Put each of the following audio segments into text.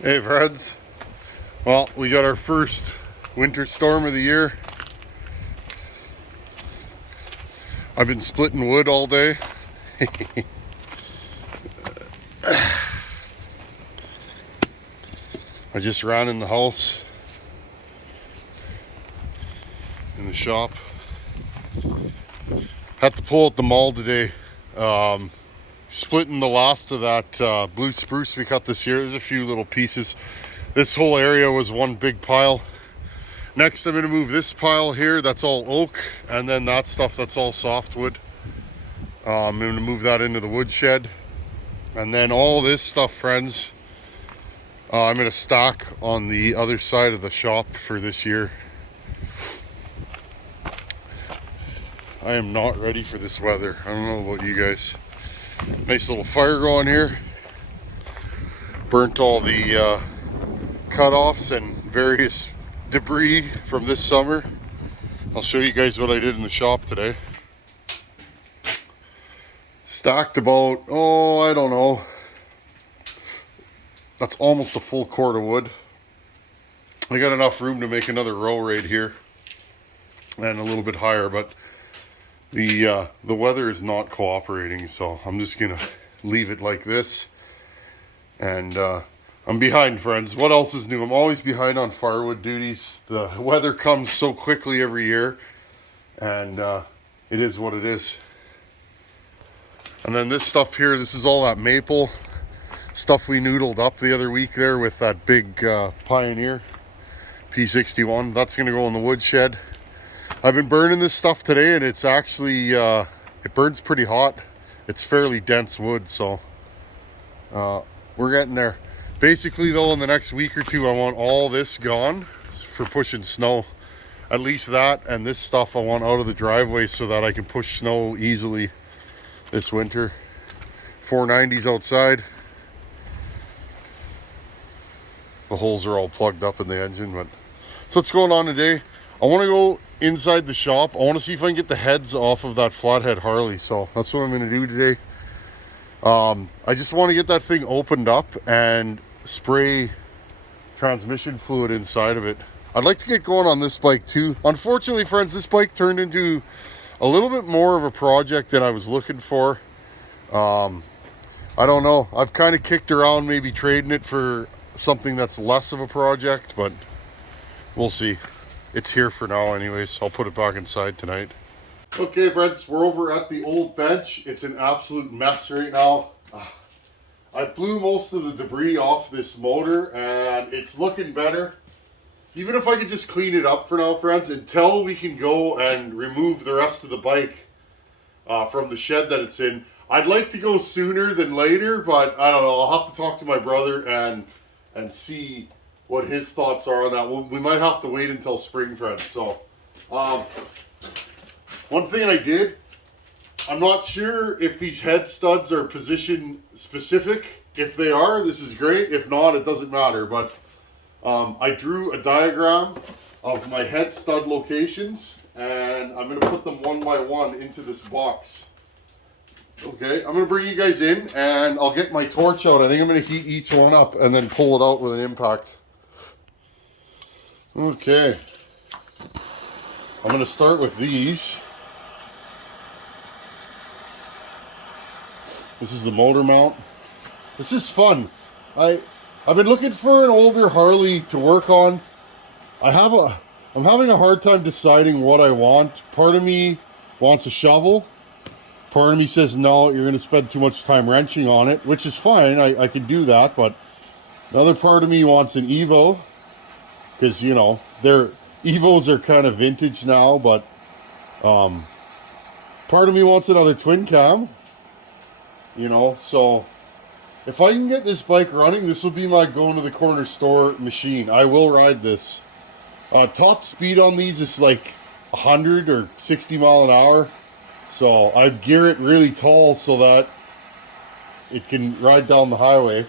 Hey friends, well, we got our first winter storm of the year. I've been splitting wood all day. I just ran in the house, in the shop. Had to pull out the maul today. Splitting the last of that blue spruce we cut this year. There's a few little pieces. This whole area was one big pile. Next I'm going to move this pile here, that's all oak, and then that stuff that's all softwood. I'm going to move that into the woodshed. And then all this stuff, friends, I'm going to stack on the other side of the shop for this year. I am not ready for this weather. I don't know about you guys. Nice little fire going here. Burnt all the cut-offs and various debris from this summer. I'll show you guys what I did in the shop today. Stacked about, I don't know. That's almost a full cord of wood. I got enough room to make another row right here. And a little bit higher, but the weather is not cooperating, so I'm just gonna leave it like this. And I'm behind, friends. What else is new? I'm always behind on firewood duties. The weather comes so quickly every year, and it is what it is. And then this stuff here, this is all that maple stuff we noodled up the other week there with that big Pioneer P61. That's gonna go in the woodshed. I've been burning this stuff today, and it's actually, it burns pretty hot. It's fairly dense wood, so we're getting there. Basically though, in the next week or two, I want all this gone for pushing snow. At least that, and this stuff I want out of the driveway so that I can push snow easily this winter. 490s outside. The holes are all plugged up in the engine, but so what's going on today? I want to go inside the shop. I want to see if I can get the heads off of that Flathead Harley, so that's what I'm going to do today. I just want to get that thing opened up and spray transmission fluid inside of it. I'd like to get going on this bike too. Unfortunately, friends, this bike turned into a little bit more of a project than I was looking for. I don't know. I've kind of kicked around maybe trading it for something that's less of a project, but we'll see. It's here for now anyways. I'll put it back inside tonight. Okay friends, we're over at the old bench. It's an absolute mess right now. I blew most of the debris off this motor and it's looking better. Even if I could just clean it up for now, friends, until we can go and remove the rest of the bike from the shed that it's in. I'd like to go sooner than later, but I don't know. I'll have to talk to my brother and see what his thoughts are on that. We might have to wait until spring, friends. So, one thing I did, I'm not sure if these head studs are position specific. If they are, this is great. If not, it doesn't matter. But I drew a diagram of my head stud locations, and I'm going to put them one by one into this box. Okay, I'm going to bring you guys in, and I'll get my torch out. I think I'm going to heat each one up and then pull it out with an impact. Okay, I'm going to start with these. This is the motor mount. This is fun. I've been looking for an older Harley to work on. I'm having a hard time deciding what I want. Part of me wants a shovel. Part of me says, no, you're going to spend too much time wrenching on it, which is fine. I can do that, but another part of me wants an Evo. Because, you know, their Evos are kind of vintage now, but part of me wants another twin cam. You know, so if I can get this bike running, this will be my going to the corner store machine. I will ride this. Top speed on these is like 100 or 60 mile an hour. So I'd gear it really tall so that it can ride down the highway.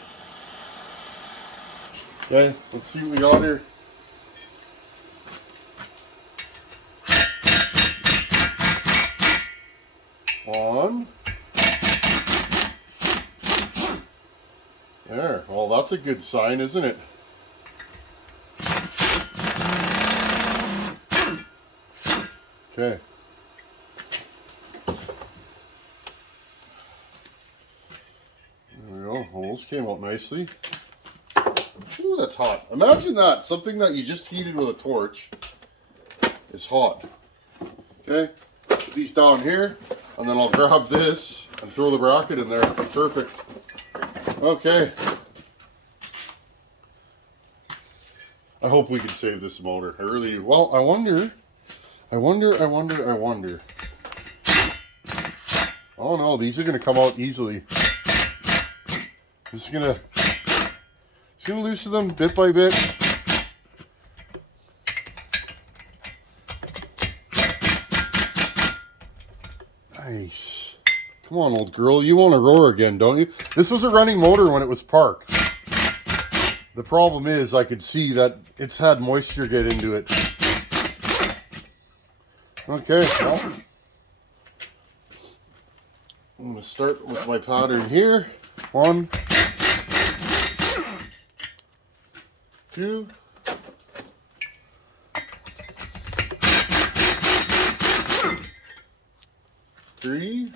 Okay, let's see what we got here. On. There, well that's a good sign, isn't it? Okay. There we go. Holes came out nicely. Ooh, that's hot. Imagine that. Something that you just heated with a torch is hot. Okay. Put these down here, and then I'll grab this and throw the bracket in there. Perfect. Okay. I hope we can save this motor. I really do. Well, I wonder. Oh no, these are gonna come out easily. Just gonna loosen them bit by bit. Nice. Come on, old girl, you want to roar again, don't you? This was a running motor when it was parked. The problem is I could see that it's had moisture get into it. Okay, well, I'm going to start with my pattern here. 1, 2, 3,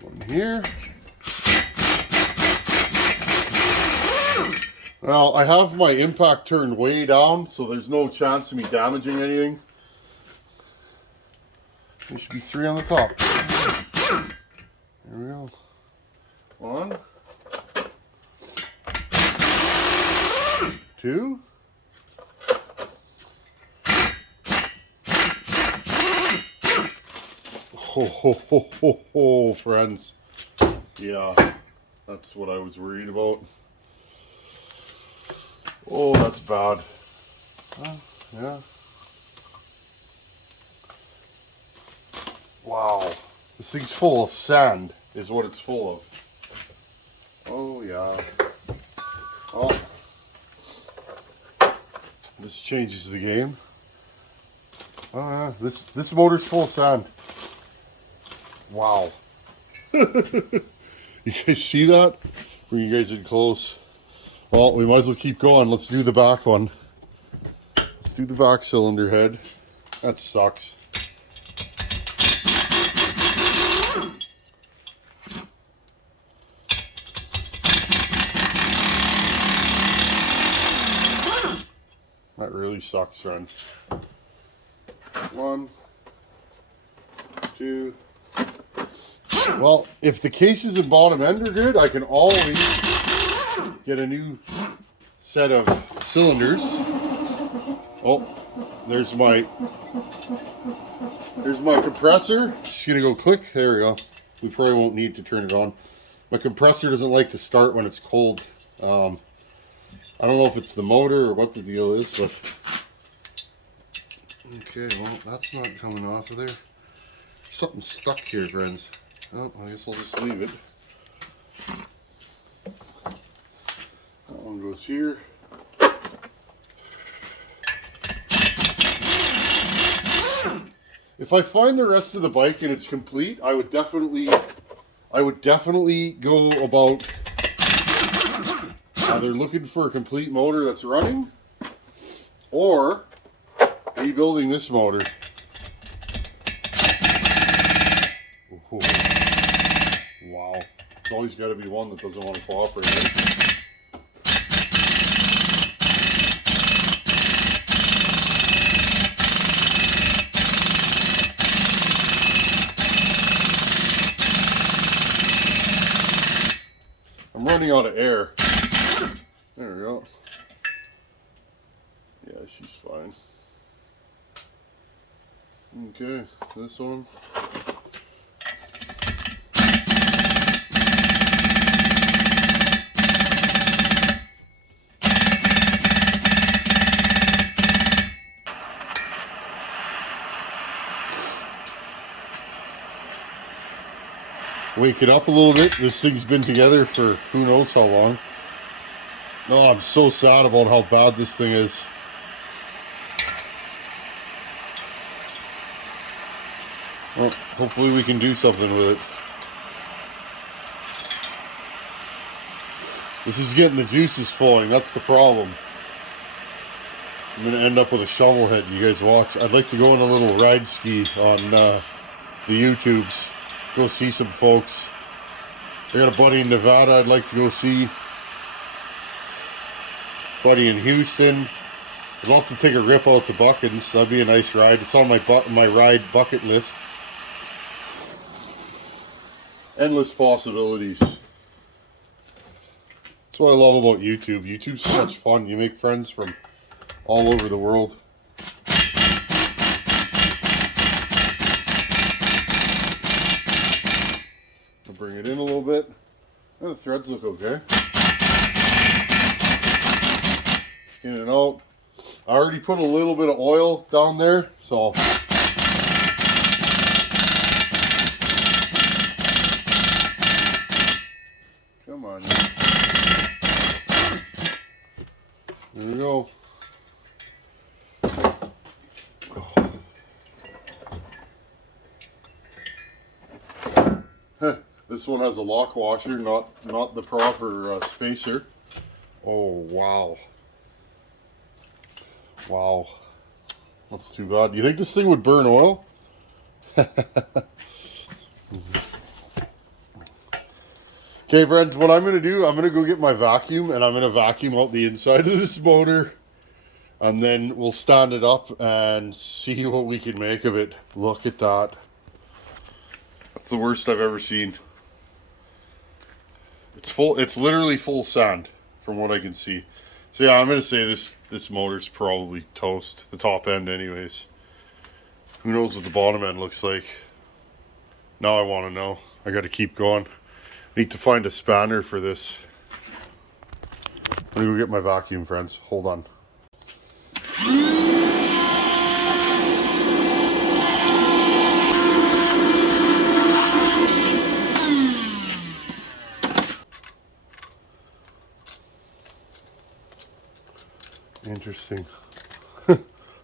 one here. Now, I have my impact turned way down, so there's no chance of me damaging anything. There should be 3 on the top. There we go. 1, 2. Ho, ho, ho, ho, ho, friends. Yeah, that's what I was worried about. Oh, that's bad. Yeah. Wow. This thing's full of sand, is what it's full of. Oh, yeah. Oh. This changes the game. Oh, yeah. This motor's full of sand. Wow. You guys see that? Bring you guys in close. Well, we might as well keep going. Let's do the back one. Let's do the back cylinder head. That sucks. That really sucks, friends. 1, 2. Well, if the cases and bottom end are good, I can always get a new set of cylinders. Oh, there's my compressor. Just gonna go click. There we go. We probably won't need to turn it on. My compressor doesn't like to start when it's cold. I don't know if it's the motor or what the deal is, but okay. Well, that's not coming off of there. Something's stuck here, friends. Oh, I guess I'll just leave it. That one goes here. If I find the rest of the bike and it's complete, I would definitely go about either looking for a complete motor that's running or rebuilding this motor. Oh, wow. There's always got to be one that doesn't want to cooperate, right? I'm running out of air. There we go. Yeah, she's fine. Okay, this one. Wake it up a little bit. This thing's been together for who knows how long. No, I'm so sad about how bad this thing is. Well, hopefully we can do something with it. This is getting the juices flowing. That's the problem. I'm going to end up with a shovel head. You guys watch. I'd like to go on a little ride ski on the YouTubes. Go see some folks. I got a buddy in Nevada I'd like to go see. Buddy in Houston. I'd love to take a rip out to Buckins. That'd be a nice ride. It's on my ride bucket list. Endless possibilities. That's what I love about YouTube. YouTube's so much fun. You make friends from all over the world. I'll bring it in a little bit. Oh, the threads look okay. In and out. I already put a little bit of oil down there, so come on. There we go. This one has a lock washer, not the proper spacer. Oh wow. Wow. That's too bad. Do you think this thing would burn oil? Okay, friends, what I'm going to do, I'm going to go get my vacuum and I'm going to vacuum out the inside of this motor. And then we'll stand it up and see what we can make of it. Look at that. That's the worst I've ever seen. It's literally full sand from what I can see. So yeah, I'm going to say this motor's probably toast. The top end anyways. Who knows what the bottom end looks like. Now I want to know. I got to keep going. I need to find a spanner for this. I'm going to go get my vacuum, friends. Hold on. Interesting.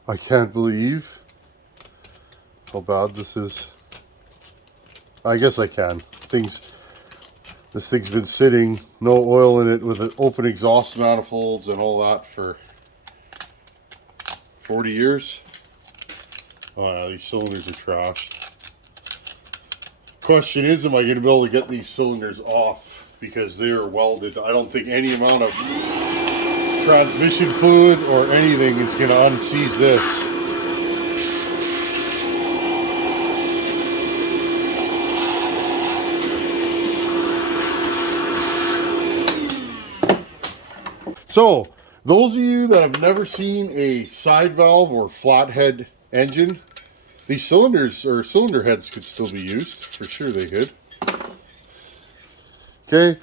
I can't believe how bad this is. I guess I can. This thing's been sitting, no oil in it, with an open exhaust manifolds and all that for 40 years. Oh yeah, these cylinders are trashed. Question is, am I going to be able to get these cylinders off? Because they are welded. I don't think any amount of transmission fluid or anything is going to unseize this. So, those of you that have never seen a side valve or flathead engine, these cylinders or cylinder heads could still be used. For sure they could. Okay.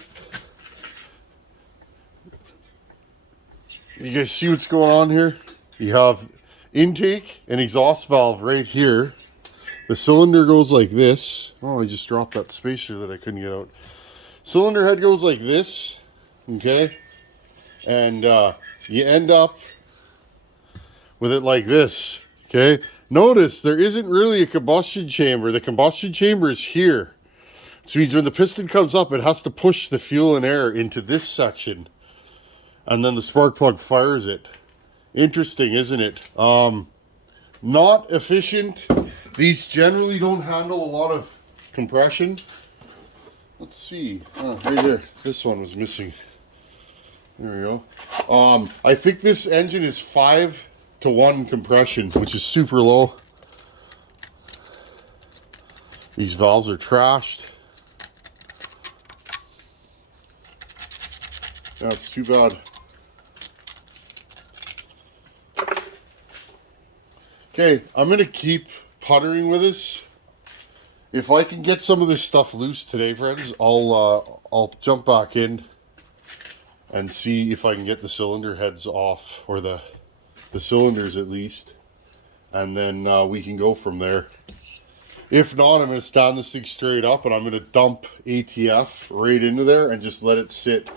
You guys see what's going on here? You have intake and exhaust valve right here. The cylinder goes like this. Oh, I just dropped that spacer that I couldn't get out. Cylinder head goes like this. Okay. And you end up with it like this. Okay. Notice there isn't really a combustion chamber. The combustion chamber is here. So it means when the piston comes up, it has to push the fuel and air into this section. And then the spark plug fires it. Interesting, isn't it? Not efficient. These generally don't handle a lot of compression. Let's see. Oh, right there. This one was missing. There we go. I think this engine is 5-to-1 compression, which is super low. These valves are trashed. That's too bad. Okay, I'm going to keep puttering with this. If I can get some of this stuff loose today, friends, I'll jump back in and see if I can get the cylinder heads off, or the cylinders at least, and then we can go from there. If not, I'm going to stand this thing straight up and I'm going to dump ATF right into there and just let it sit.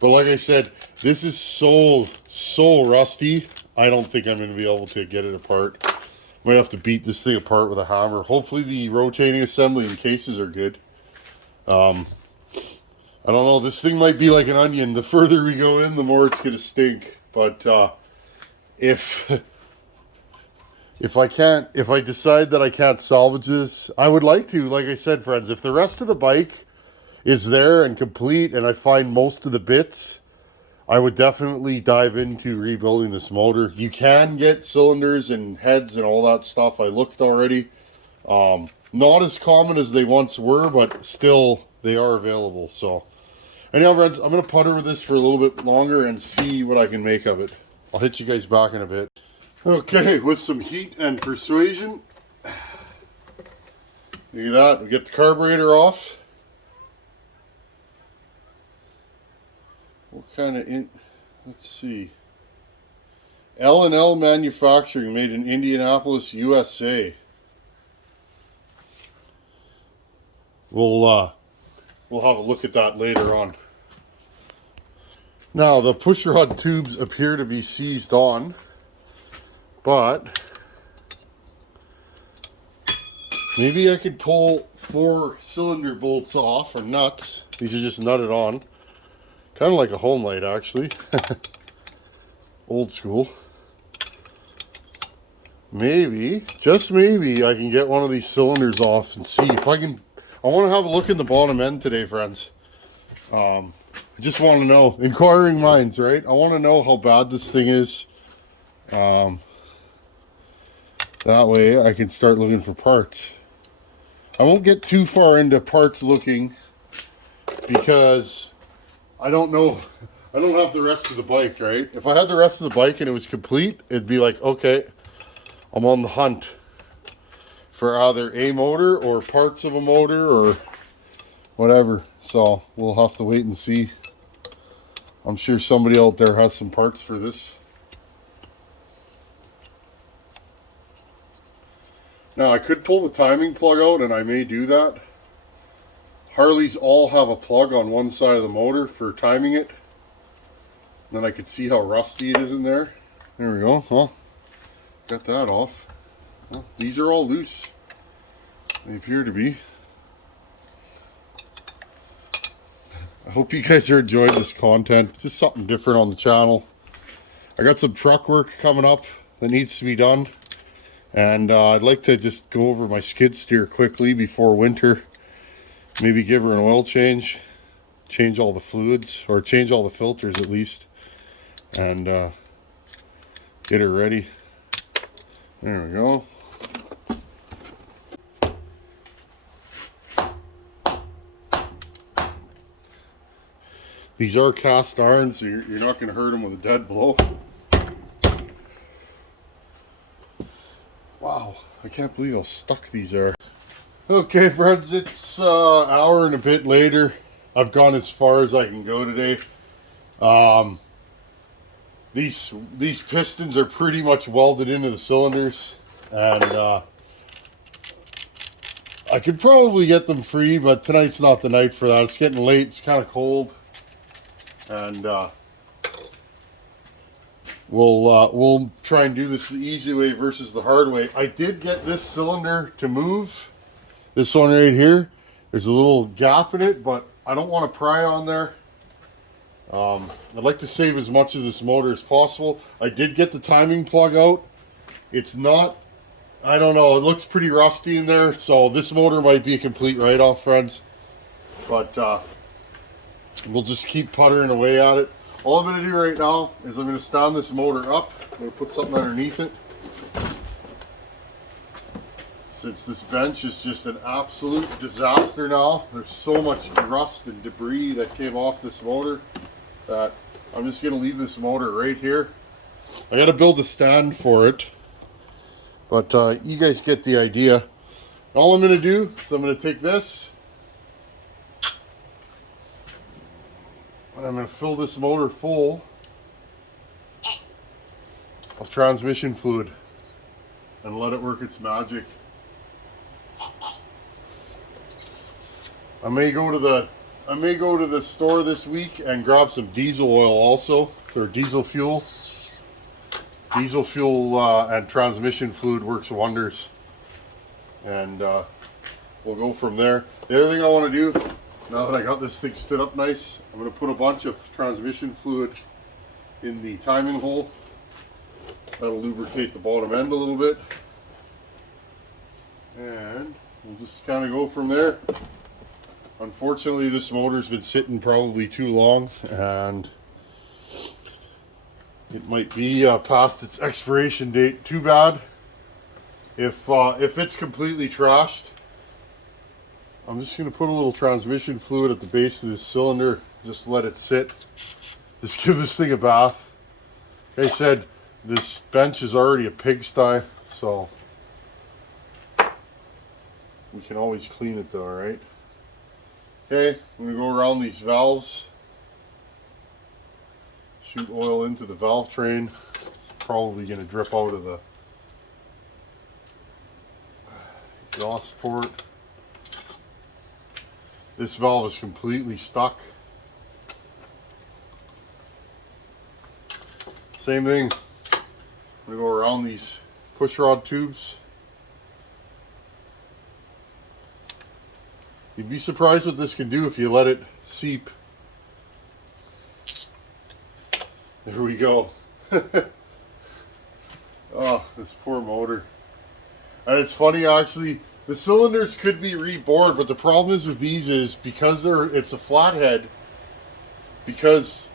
But like I said, this is so rusty, I don't think I'm going to be able to get it apart. Might have to beat this thing apart with a hammer. Hopefully the rotating assembly and cases are good. I don't know, this thing might be like an onion. The further we go in, the more it's going to stink. But if I decide that I can't salvage this, I would like to, like I said, friends, if the rest of the bike is there and complete and I find most of the bits, I would definitely dive into rebuilding this motor. You can get cylinders and heads and all that stuff. I looked already. Not as common as they once were, but still they are available. So anyhow, friends, I'm going to putter with this for a little bit longer and see what I can make of it. I'll hit you guys back in a bit. Okay, with some heat and persuasion. Look at that. We get the carburetor off. What kind of let's see. L&L Manufacturing, made in Indianapolis, USA. We'll have a look at that later on. Now, the pushrod tubes appear to be seized on, but maybe I could pull 4 cylinder bolts off, or nuts. These are just nutted on. Kind of like a home light, actually. Old school. Maybe, just maybe, I can get one of these cylinders off and see if I can. I want to have a look in the bottom end today, friends. I just want to know. Inquiring minds, right? I want to know how bad this thing is. That way I can start looking for parts. I won't get too far into parts looking because I don't know. I don't have the rest of the bike, right? If I had the rest of the bike and it was complete, it'd be like, okay, I'm on the hunt for either a motor or parts of a motor or whatever. So we'll have to wait and see. I'm sure somebody out there has some parts for this. Now I could pull the timing plug out, and I may do that. Harleys all have a plug on one side of the motor for timing it. Then I could see how rusty it is in there. There we go. Well, got that off. Well, these are all loose. They appear to be. I hope you guys are enjoying this content. Just something different on the channel. I got some truck work coming up that needs to be done. And I'd like to just go over my skid steer quickly before winter. Maybe give her an oil change. Change all the fluids. Or change all the filters at least. And get her ready. There we go. These are cast iron, so you're not going to hurt them with a dead blow. Wow, I can't believe how stuck these are. Okay, friends, it's an hour and a bit later. I've gone as far as I can go today. These pistons are pretty much welded into the cylinders, and I could probably get them free, but tonight's not the night for that. It's getting late. It's kind of cold, and we'll try and do this the easy way versus the hard way. I did get this cylinder to move. This one right here. There's a little gap in it, but I don't want to pry on there. I'd like to save as much of this motor as possible. I did get the timing plug out. It's not, I don't know, it looks pretty rusty in there, so this motor might be a complete write-off, friends. But we'll just keep puttering away at it. All I'm going to do right now is I'm going to stand this motor up. I'm going to put something underneath it. Since this bench is just an absolute disaster now, there's so much rust and debris that came off this motor that I'm just going to leave this motor right here. I got to build a stand for it, but you guys get the idea. All I'm going to do is I'm going to take this and I'm going to fill this motor full of transmission fluid and let it work its magic. I may go to the store this week and grab some diesel oil also, or diesel fuel. Diesel fuel and transmission fluid works wonders, and we'll go from there. The other thing I want to do Now that I got this thing stood up nice, I'm going to put a bunch of transmission fluid in the timing hole. That'll lubricate the bottom end a little bit. And we'll just kind of go from there. Unfortunately, this motor's been sitting probably too long, and it might be past its expiration date. Too bad. If it's completely trashed, I'm just going to put a little transmission fluid at the base of this cylinder. Just let it sit. Just give this thing a bath. Like I said, this bench is already a pigsty, so we can always clean it though, right? Okay, I'm going to go around these valves. Shoot oil into the valve train. It's probably going to drip out of the exhaust port. This valve is completely stuck. Same thing. I'm going to go around these push rod tubes. You'd be surprised what this can do if you let it seep. There we go. Oh, this poor motor. And it's funny actually, the cylinders could be rebored, but the problem is with these is because it's a flathead, because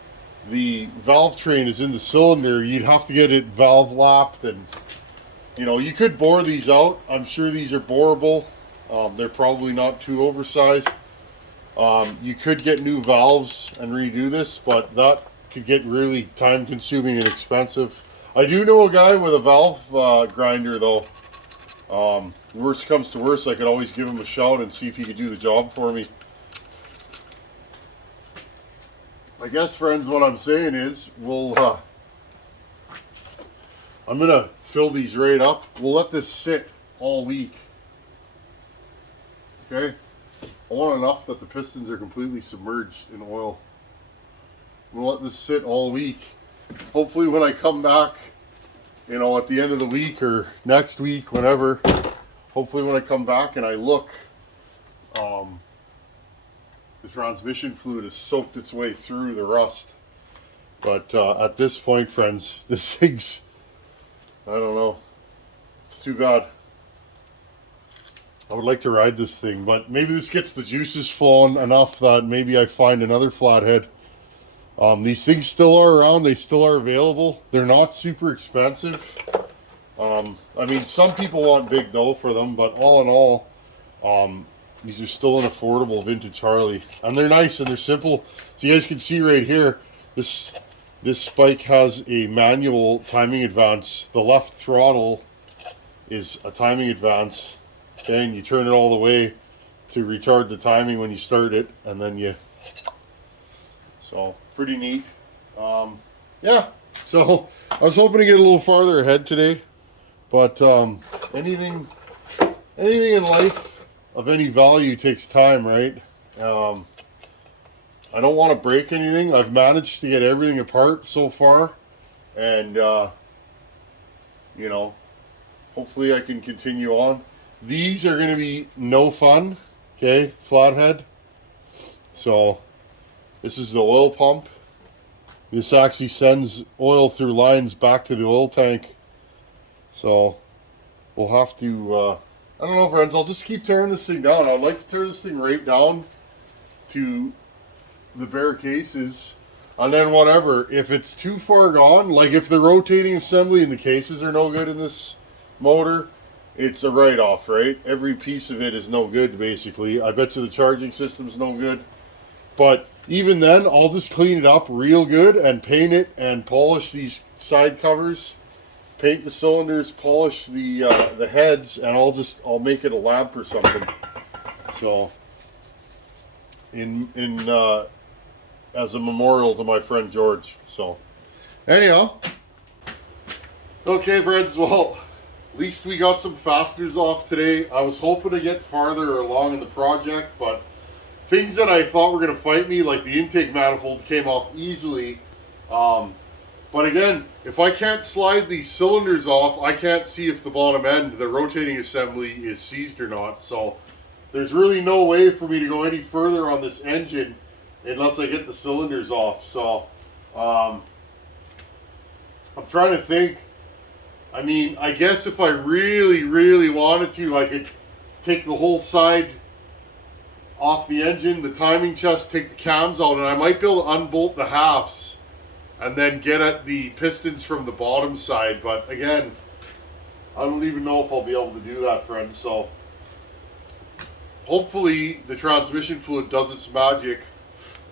the valve train is in the cylinder, you'd have to get it valve lapped, and you know, you could bore these out. I'm sure these are boreable. They're probably not too oversized. You could get new valves and redo this, but that could get really time consuming and expensive. I do know a guy with a valve grinder though. Worst comes to worst, I could always give him a shout and see if he could do the job for me. I guess, friends, what I'm saying is I'm gonna fill these right up. We'll let this sit all week. Okay, I want enough that the pistons are completely submerged in oil. I'm gonna let this sit all week. Hopefully when I come back, you know, at the end of the week or next week, whenever, hopefully when I come back and I look, the transmission fluid has soaked its way through the rust. But at this point, friends, this thing's, I don't know, it's too bad. I would like to ride this thing, but maybe this gets the juices flowing enough that maybe I find another flathead. These things still are around, they still are available. They're not super expensive. I mean, some people want big dough for them, but all in all, these are still an affordable vintage Harley. And they're nice and they're simple. So you guys can see right here, this spike has a manual timing advance. The left throttle is a timing advance. Okay, and you turn it all the way to retard the timing when you start it, and then so pretty neat. Yeah, so I was hoping to get a little farther ahead today, but anything in life of any value takes time, right? I don't want to break anything. I've managed to get everything apart so far, and you know, hopefully I can continue on. These are going to be no fun, okay, flathead. So this is the oil pump. This actually sends oil through lines back to the oil tank. So we'll have to, I don't know, friends, I'll just keep tearing this thing down. I'd like to tear this thing right down to the bare cases. And then whatever, if it's too far gone, like if the rotating assembly and the cases are no good in this motor, it's a write-off, right? Every piece of it is no good, basically. I bet you the charging system's no good. But even then, I'll just clean it up real good and paint it and polish these side covers, paint the cylinders, polish the heads, and I'll make it a lamp or something. So, as a memorial to my friend George. So, anyhow, okay, friends. Well, at least we got some fasteners off today. I was hoping to get farther along in the project, but things that I thought were going to fight me, like the intake manifold, came off easily. But again, if I can't slide these cylinders off, I can't see if the bottom end, the rotating assembly, is seized or not. So there's really no way for me to go any further on this engine unless I get the cylinders off. So I'm trying to think. I mean, I guess if I really, really wanted to, I could take the whole side off the engine, the timing chest, take the cams out, and I might be able to unbolt the halves and then get at the pistons from the bottom side. But again, I don't even know if I'll be able to do that, friends. So hopefully the transmission fluid does its magic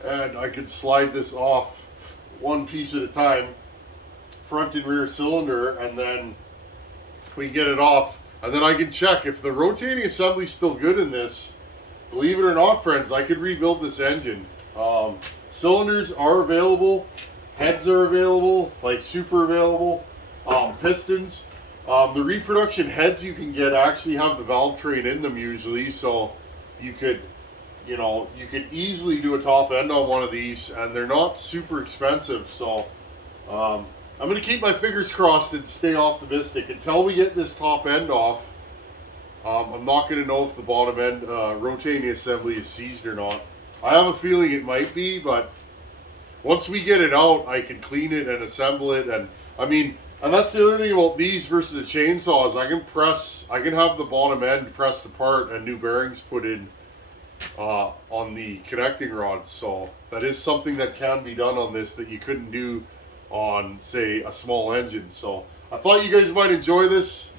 and I can slide this off one piece at a time, front and rear cylinder, and then we can get it off, and then I can check if the rotating assembly is still good in this. Believe it or not, friends, I could rebuild this engine. Cylinders are available, heads are available, like super available, pistons. The reproduction heads you can get actually have the valve train in them usually, so you could easily do a top end on one of these, and they're not super expensive. So I'm going to keep my fingers crossed and stay optimistic until we get this top end off. I'm not going to know if the bottom end rotating assembly is seized or not. I have a feeling it might be, but once we get it out, I can clean it and assemble it. And I mean, and that's the other thing about these versus a chainsaw is I can have the bottom end pressed apart and new bearings put in on the connecting rods. So that is something that can be done on this that you couldn't do on, say, a small engine. So I thought you guys might enjoy this.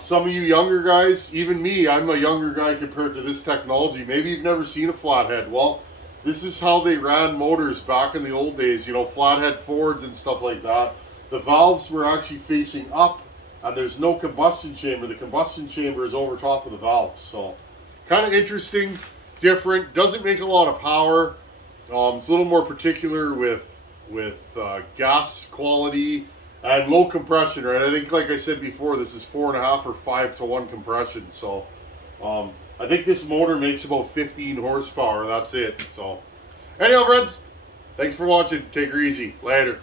Some of you younger guys, even me, I'm a younger guy compared to this technology. Maybe you've never seen a flathead. Well, this is how they ran motors back in the old days, flathead Fords and stuff like that. The valves were actually facing up, and there's no combustion chamber. The combustion chamber is over top of the valve. So kind of interesting, different, doesn't make a lot of power. It's a little more particular with gas quality and low compression, right? I think, like I said before, this is 4.5 or 5 to 1 compression. So I think this motor makes about 15 horsepower. That's it. So anyhow, friends, thanks for watching. Take her easy. Later.